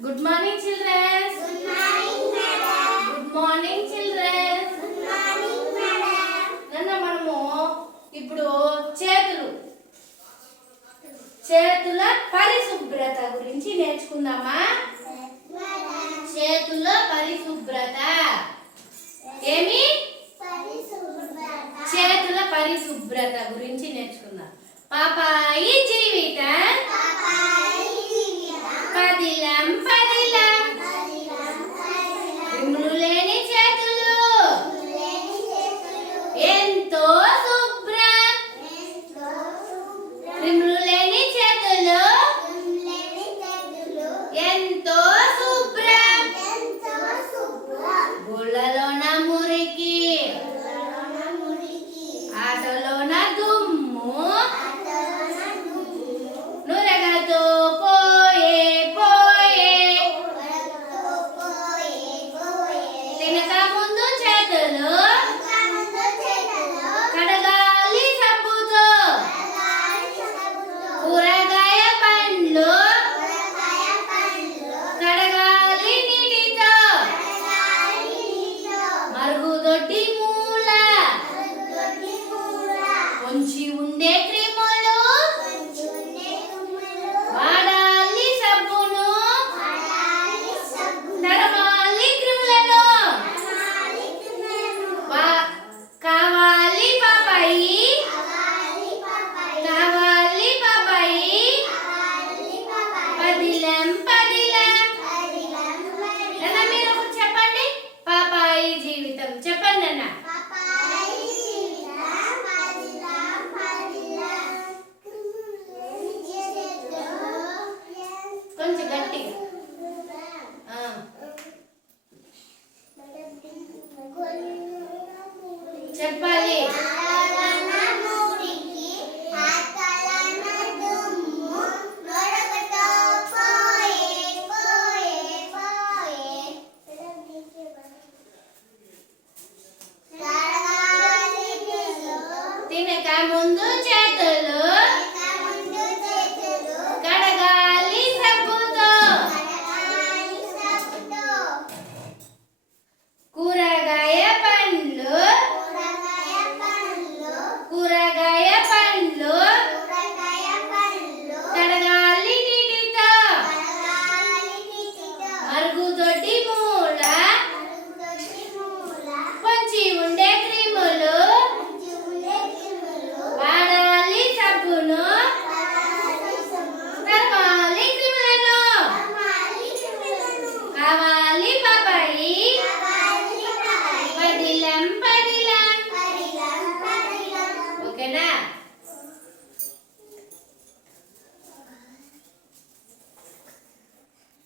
Good morning, children. Good morning, madam. Good morning, children. Good morning, madam. నన్న మనము ఇప్పుడు చేతులు చేతుల పరిశుభ్రత గురించి నేర్చుకుందామా చేతుల పరిశుభ్రత ఏమి చేతుల పరిశుభ్రత గురించి నేర్చుకుందాం పాప ఈ జీవితం Amen. un. ser